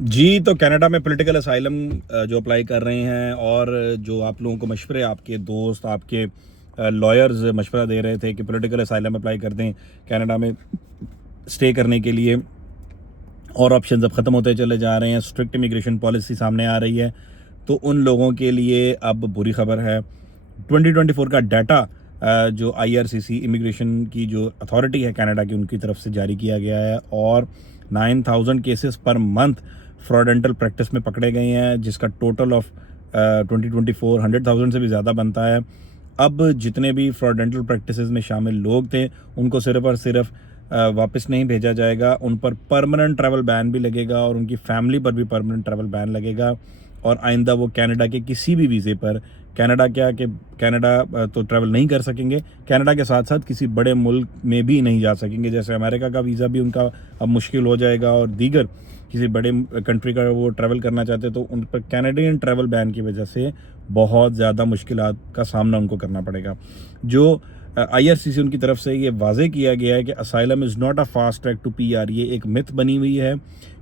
जी, तो कनाडा में political asylum जो अप्लाई कर रहे हैं और जो आप लोगों को मशवरे आपके दोस्त, आपके लॉयर्स मशवरा दे रहे थे कि पॉलिटिकल असाइलम अप्लाई कर दें कनाडा में स्टे करने के लिए, और ऑप्शंस अब ख़त्म होते चले जा रहे हैं, स्ट्रिक्ट इमिग्रेशन पॉलिसी सामने आ रही है, तो उन लोगों के लिए अब बुरी खबर है। 2024 का डाटा जो आईआरसीसी इमिग्रेशन की जो अथॉरिटी है कनाडा की, उनकी तरफ से जारी किया गया है, और 9000 केसेस पर मंथ फ्रॉडेंटल प्रैक्टिस में पकड़े गए हैं, जिसका टोटल ऑफ 2024 100,000 से भी ज़्यादा बनता है। अब जितने भी फ्रॉडेंटल प्रैक्टिसेस में शामिल लोग थे, उनको सिर्फ और सिर्फ वापस नहीं भेजा जाएगा, उन पर परमानेंट ट्रैवल बैन भी लगेगा और उनकी फैमिली पर भी परमानेंट ट्रैवल बैन लगेगा, और आइंदा वो कनाडा के किसी भी वीज़े पर कनाडा तो ट्रैवल नहीं कर सकेंगे, कनाडा के साथ साथ किसी बड़े मुल्क में भी नहीं जा सकेंगे। जैसे अमेरिका का वीज़ा भी उनका अब मुश्किल हो जाएगा, और दीगर किसी बड़े कंट्री का वो ट्रैवल करना चाहते तो उन पर कैनेडियन ट्रैवल बैन की वजह से बहुत ज़्यादा मुश्किलात का सामना उनको करना पड़ेगा। जो आईआरसीसी उनकी तरफ से ये वाजे किया गया है कि asylum is not a fast track to PR. ये एक मिथ बनी हुई है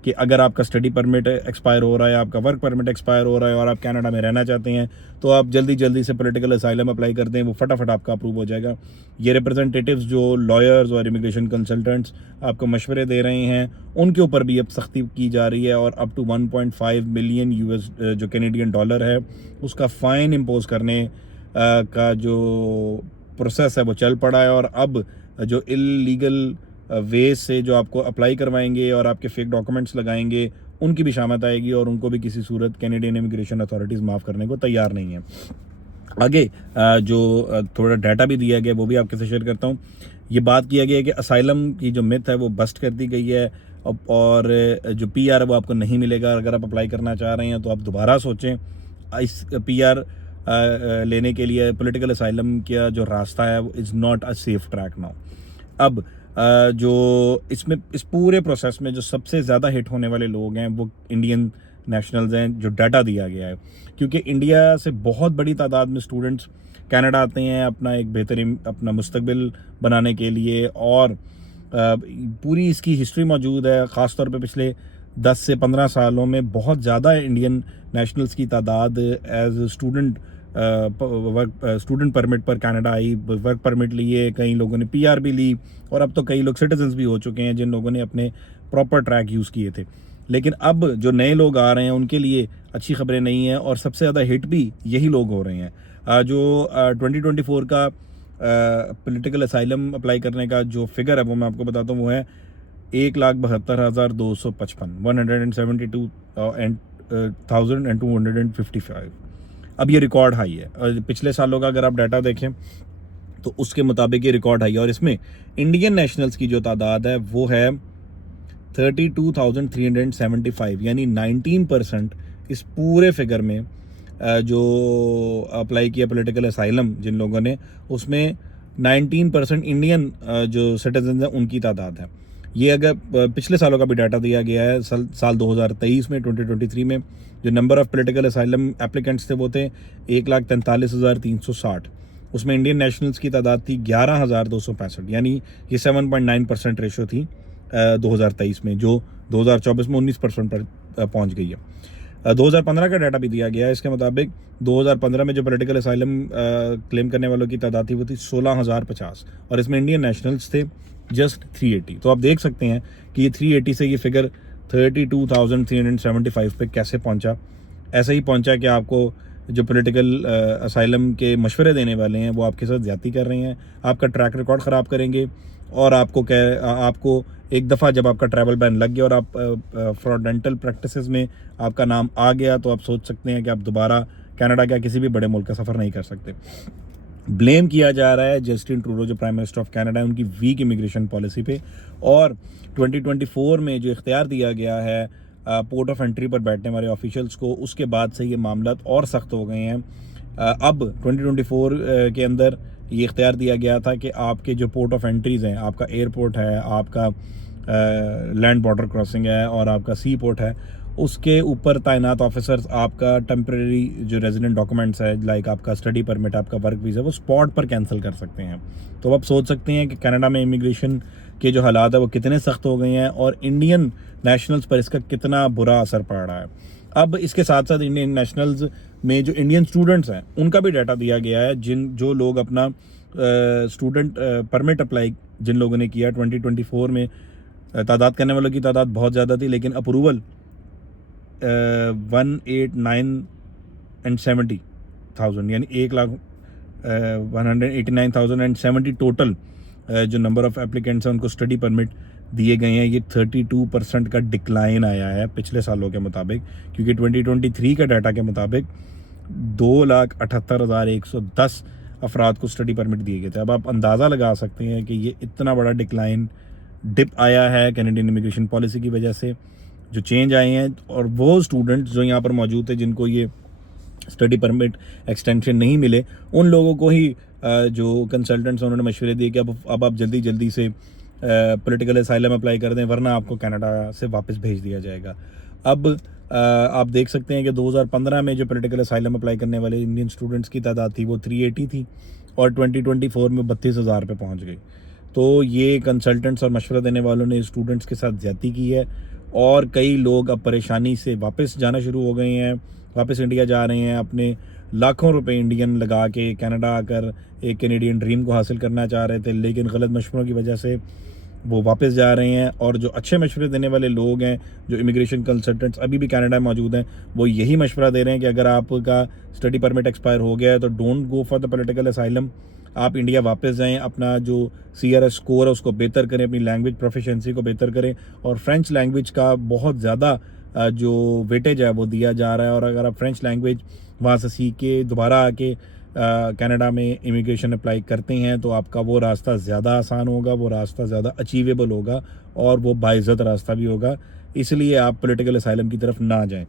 कि अगर आपका स्टडी परमिट एक्सपायर हो रहा है, आपका वर्क परमिट एक्सपायर हो रहा है और आप कनाडा में रहना चाहते हैं, तो आप जल्दी जल्दी से पॉलिटिकल असाइलम अप्लाई कर दें, वो फटाफट आपका अप्रूव हो जाएगा। ये रिप्रेजेंटेटिव्स जो लॉयर्स और इमिग्रेशन कंसल्टेंट्स आपको मशवरे दे रहे हैं, उनके ऊपर भी अब सख्ती की जा रही है, और अप टू 1.5 मिलियन यूएस जो कैनेडियन डॉलर है, उसका फ़ाइन इम्पोज करने का जो प्रोसेस है वो चल पड़ा है। और अब जो इलीगल वे से जो आपको अप्लाई करवाएंगे और आपके फेक डॉक्यूमेंट्स लगाएंगे, उनकी भी शामत आएगी, और उनको भी किसी सूरत कैनेडियन इमिग्रेशन अथॉरिटीज़ माफ़ करने को तैयार नहीं है। आगे जो थोड़ा डाटा भी दिया गया वो भी आपके साथ शेयर करता हूँ। ये बात किया गया है कि असाइलम की जो मिथ है वो बस्ट कर दी गई है, और जो पीआर है वो आपको नहीं मिलेगा। अगर आप अप्लाई करना चाह रहे हैं तो आप दोबारा सोचें। इस पीआर लेने के लिए पॉलिटिकल असाइलम का जो रास्ता है वो is not a safe track now. अब जो इसमें इस पूरे प्रोसेस में जो सबसे ज़्यादा हिट होने वाले लोग हैं वो इंडियन नेशनल्स हैं, जो डाटा दिया गया है, क्योंकि इंडिया से बहुत बड़ी तादाद में स्टूडेंट्स कनाडा आते हैं अपना एक बेहतरीन अपना मुस्तकबिल बनाने के लिए, और पूरी इसकी हिस्ट्री मौजूद है। ख़ास तौर पे पिछले 10 से 15 सालों में बहुत ज़्यादा इंडियन नेशनल्स की तादाद एज स्टूडेंट स्टूडेंट परमिट पर कनाडा आई, वर्क परमिट लिए, कई लोगों ने पीआर भी ली, और अब तो कई लोग सिटीजन्स भी हो चुके हैं जिन लोगों ने अपने प्रॉपर ट्रैक यूज़ किए थे। लेकिन अब जो नए लोग आ रहे हैं उनके लिए अच्छी खबरें नहीं हैं, और सबसे ज़्यादा हिट भी यही लोग हो रहे हैं। जो 2024 का पॉलिटिकल असाइलम अप्लाई करने का जो फिगर है वो मैं आपको बताता हूँ, वो है 1,72,255 172,255। अब ये रिकॉर्ड हाई है, और पिछले सालों का अगर आप डाटा देखें तो उसके मुताबिक ये रिकॉर्ड हाई है, और इसमें इंडियन नेशनल्स की जो तादाद है वो है 32,375, यानी 19% इस पूरे फिगर में जो अप्लाई किया पॉलिटिकल असाइलम जिन लोगों ने, उसमें 19% इंडियन जो सिटीजन हैं उनकी तादाद है। ये अगर पिछले सालों का भी डाटा दिया गया है, साल 2023 में 2023 में जो number of political asylum applicants थे वो थे 1,43,360। उसमें इंडियन नेशनल्स की तादाद थी 11,265, यानी ये 7.9% रेशो थी 2023 में, जो 2024 में 19% पर पहुंच गई है। 2015 का डाटा भी दिया गया है। इसके मुताबिक 2015 में जो पॉलिटिकल असाइलम क्लेम करने वालों की तादाद थी वो थी 16,050, और इसमें इंडियन नेशनल्स थे जस्ट 380। तो आप देख सकते हैं कि ये 380 से ये फिगर 32,375 पे कैसे पहुंचा। ऐसा ही पहुंचा कि आपको जो पॉलिटिकल असाइलम के मशवरे देने वाले हैं वो आपके साथ ज़्यादती कर रहे हैं, आपका ट्रैक रिकॉर्ड ख़राब करेंगे, और आपको एक दफ़ा जब आपका ट्रैवल बैन लग गया और आप फ्रॉडेंटल प्रैक्टिसेस में आपका नाम आ गया, तो आप सोच सकते हैं कि आप दोबारा कनाडा का किसी भी बड़े मुल्क का सफ़र नहीं कर सकते। ब्लेम किया जा रहा है जस्टिन ट्रूडो जो प्राइम मिनिस्टर ऑफ कनाडा है उनकी वीक इमिग्रेशन पॉलिसी पे, और 2024 में जो इख्तियार दिया गया है पोर्ट ऑफ एंट्री पर बैठने वाले ऑफिशियल्स को, उसके बाद से ये मामला और सख्त हो गए हैं। अब 2024 के अंदर ये इख्तियार दिया गया था कि आपके जो पोर्ट ऑफ एंट्रीज़ हैं, आपका एयरपोर्ट है, आपका लैंड बॉर्डर क्रॉसिंग है, और आपका सी पोर्ट है, उसके ऊपर तैनात ऑफिसर्स आपका टेम्परेरी जो रेजिडेंट डॉक्यूमेंट्स है, लाइक आपका स्टडी परमिट, आपका वर्क वीज़ा, वो स्पॉट पर कैंसिल कर सकते हैं। तो आप सोच सकते हैं कि कनाडा में इमिग्रेशन के जो हालात है वो कितने सख्त हो गए हैं और इंडियन नेशनल्स पर इसका कितना बुरा असर पड़ रहा है। अब इसके साथ साथ इंडियन नेशनल्स में जो इंडियन स्टूडेंट्स हैं उनका भी डाटा दिया गया है, जो लोग अपना स्टूडेंट परमिट अप्लाई जिन लोगों ने किया 2024 में, तादाद करने वालों की तादाद बहुत ज़्यादा थी, लेकिन अप्रूवल 1,89,70,000 यानी 1,189,070 टोटल जो नंबर ऑफ़ एप्लीकेंट्स हैं उनको स्टडी परमिट दिए गए हैं। ये 32% का डिक्लाइन आया है पिछले सालों के मुताबिक, क्योंकि 2023 का डाटा के मुताबिक 2,78,110 अफराद को स्टडी परमिट दिए गए थे। अब आप अंदाज़ा लगा सकते हैं कि ये इतना बड़ा डिप आया है कैनेडियन इमिग्रेशन पॉलिसी की वजह से, जो चेंज आए हैं। और वो स्टूडेंट्स जो यहाँ पर मौजूद थे जिनको ये स्टडी परमिट एक्सटेंशन नहीं मिले, उन लोगों को ही जो कंसल्टेंट्स उन्होंने मशवरे दिए कि अब आप जल्दी से पॉलिटिकल असाइलम अप्लाई कर दें, वरना आपको कनाडा से वापस भेज दिया जाएगा। अब आप देख सकते हैं कि 2015 में जो पॉलिटिकल असाइलम अप्लाई करने वाले इंडियन स्टूडेंट्स की तादाद थी वो 380 थी और 2024 में 32,000 पे पहुंच गई। तो ये कंसल्टेंट्स और मशवरा देने वालों ने स्टूडेंट्स के साथ ज़्यादती की है और कई लोग अब परेशानी से वापस जाना शुरू हो गए हैं, वापस इंडिया जा रहे हैं, अपने लाखों रुपए इंडियन लगा के कनाडा आकर एक कैनेडियन ड्रीम को हासिल करना चाह रहे थे, लेकिन गलत मशवरों की वजह से वो वापस जा रहे हैं। और जो अच्छे मशवरे देने वाले लोग हैं, जो इमिग्रेशन कंसल्टेंट्स अभी भी कनाडा में मौजूद हैं, वो यही मशवरा दे रहे हैं कि अगर आपका स्टडी परमिट एक्सपायर हो गया है तो don't go for the political asylum, आप इंडिया वापस जाएं, अपना जो CRS स्कोर है उसको बेहतर करें, अपनी लैंग्वेज प्रोफिशिएंसी को बेहतर करें। और फ्रेंच लैंग्वेज का बहुत ज़्यादा जो वेटेज है वो दिया जा रहा है, और अगर आप फ्रेंच लैंग्वेज वहाँ से सीख के दोबारा आके कनाडा में इमिग्रेशन अप्लाई करते हैं तो आपका वो रास्ता ज़्यादा आसान होगा, वो रास्ता ज़्यादा अचीवेबल होगा और वो बाइज़्ज़त रास्ता भी होगा। इसलिए आप पॉलिटिकल असाइलम की तरफ ना जाएं।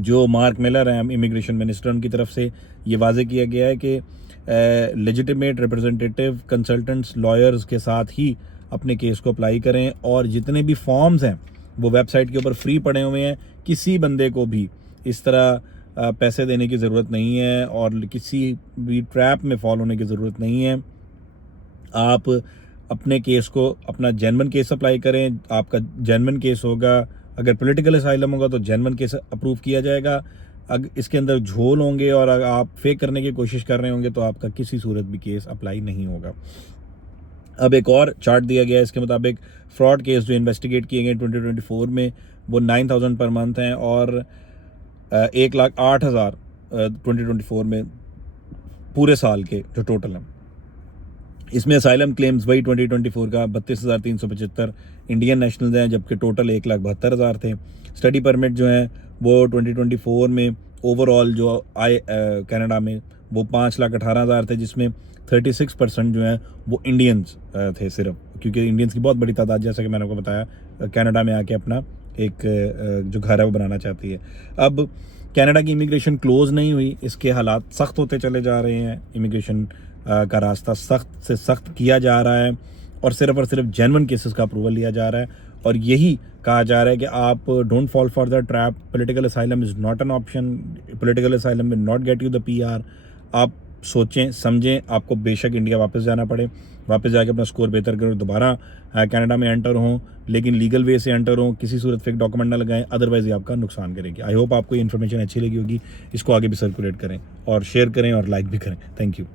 जो मार्क मिलर हैं इमिग्रेशन मिनिस्टर, उनकी तरफ से ये वाज़ेह किया गया है कि लेजिटिमेट रिप्रेजेंटेटिव कंसल्टेंट्स लॉयर्स के साथ ही अपने केस को अप्लाई करें, और जितने भी फॉर्म्स हैं वो वेबसाइट के ऊपर फ्री पड़े हुए हैं। किसी बंदे को भी इस तरह पैसे देने की ज़रूरत नहीं है और किसी भी ट्रैप में फॉल होने की ज़रूरत नहीं है। आप अपने केस को, अपना जेन्युइन केस अप्लाई करें, आपका जेन्युइन केस होगा। अगर पॉलिटिकल असाइलम होगा तो जेन्युइन केस अप्रूव किया जाएगा। अगर इसके अंदर झोल होंगे और अगर आप फेक करने की कोशिश कर रहे होंगे तो आपका किसी सूरत भी केस अप्लाई नहीं होगा। अब एक और चार्ट दिया गया है, इसके मुताबिक फ्रॉड केस जो इन्वेस्टिगेट किए गए 2024 में वो 9,000 पर मंथ हैं और 1,08,000 2024 में पूरे साल के जो टोटल हैं। इसमें असाइलम क्लेम्स वही 2024 का 32,375 इंडियन नेशनल्स हैं, जबकि टोटल 1,72,000 थे। स्टडी परमिट जो हैं वो 2024 में ओवरऑल जो आए कनाडा में वो 5,18,000 थे, जिसमें 36% जो हैं वो इंडियंस थे सिर्फ, क्योंकि इंडियंस की बहुत बड़ी तादाद, जैसा कि मैंने आपको बताया, कनाडा में आके अपना एक जो घर है वो बनाना चाहती है। अब कनाडा की इमिग्रेशन क्लोज़ नहीं हुई, इसके हालात सख्त होते चले जा रहे हैं। इमिग्रेशन का रास्ता सख्त से सख्त किया जा रहा है और सिर्फ जेन्युइन केसेस का अप्रूवल लिया जा रहा है, और यही कहा जा रहा है कि आप don't fall for the trap. Political asylum is not an option. Political asylum will not get you the PR। आप सोचें समझें, आपको बेशक इंडिया वापस जाना पड़े, वापस जाके अपना स्कोर बेहतर करो, दोबारा कनाडा में एंटर हों, लेकिन लीगल वे से एंटर हों, किसी सूरत फेक डॉक्यूमेंट ना लगाएं, अदरवाइज ये आपका नुकसान करेगी। आई होप आपको ये इन्फॉर्मेशन अच्छी लगी होगी। इसको आगे भी सर्कुलेट करें और शेयर करें और लाइक भी करें। Thank you.